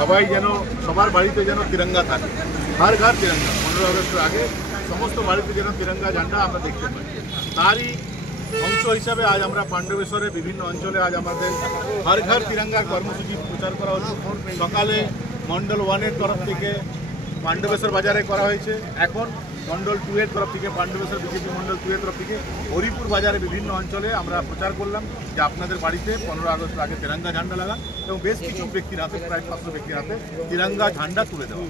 সবাই যেন সবার বাড়িতে যেন তিরঙ্গা থাকে, हर घर तिरंगा। 15 আগস্টের আগে সমস্ত বাড়িতে যেন তিরঙ্গা ঝান্ডা আমরা দেখতে পাই। তারই অংশ হিসাবে আজ আমরা পাণ্ডবেশ্বরের বিভিন্ন অঞ্চলে আজ আমাদের हर घर तिरंगा কর্মসূচি প্রচার করা হচ্ছে। সকালে মন্ডল 1 এর তরফ থেকে পাণ্ডবেশ্বর বাজারে করা হয়েছে, এখন মন্ডল 2 এর তরফ থেকে পাণ্ডবেশ্বর বিজেপি মন্ডল 2 এর তরফ থেকে হরিপুর বাজারে বিভিন্ন অঞ্চলে আমরা প্রচার করলাম যে আপনাদের বাড়িতে 15 আগস্টের আগে তিরঙ্গা ঝান্ডা লাগান এবং বেশ কিছু ব্যক্তির হাতে, প্রায় 500 ব্যক্তির হাতে তিরঙ্গা ঝান্ডা তুলে দেওয়া।